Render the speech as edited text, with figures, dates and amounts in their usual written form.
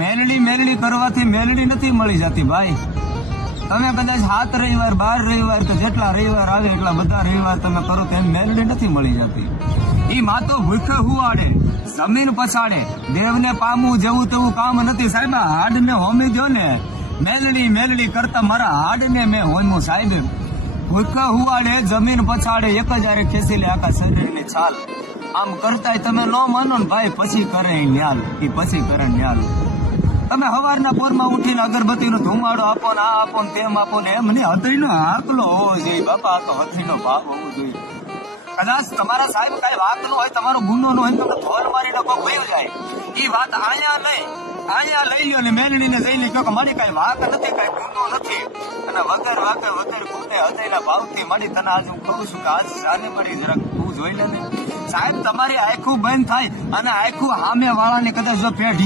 મેલડી મેલડી કરવાથી મેલડી નથી મળી જતી ભાઈ. તમે કદાચ 7 રવિવાર 12 રવિવાર કે જેટલા રવિવાર આવે એટલા બધા રવિવાર તમે કરો તો એમ મેલડી નથી મળી જતી. ઈ માતો ભૂખે હુવાડે, જમીન પછાડે, દેવને પામવું જેવું તેવું કામ નથી સાહેબ. હાડ ને હોમી દો ને, મેલડી મેલડી કરતા મારા હાડ ને મેં હોમ્યું સાહેબ. ભૂખે હુવાડે, જમીન પછાડે, એક જ હારે ખેંચી લે આખા શરીરની છાલ. આમ કરતાય તમે ન માનો ને ભાઈ, પછી કરે ન્યાલ, ઈ પછી કરે ન્યાલ. તમે સવારના પોરમાં ઉઠીને અગરબત્તીનો ધુમાડો આપો ને આ આપો ને તેમ આપો ને એમ નહીં, હૃદયનો આકલો હોવો જોઈએ બાપા. આ તો હૃદયનો ભાવ હોવો જોઈએ. કદાચ તમારા સાહેબ કઈ વાત નો હોય, તમારો ગુનો નો હોય, તમે ધોલ મારીને કોઈ વયું જાય. ઈ વાત અહીંયા લઈ લ્યો ને મેલડીને જઈને કહો કે મારી કઈ વાત નથી, કઈ ગુનો નથી. અને વગર વાકે વગર ગુને હૃદયના ભાવથી મારી તને આજ હું કહું છું કે આજ જાને મારી જરાક તું જોઈ લે ને સાહેબ. તમારી આખું બંધ થાય અને આખું સામે વાળાને કદાચ જો પેઢી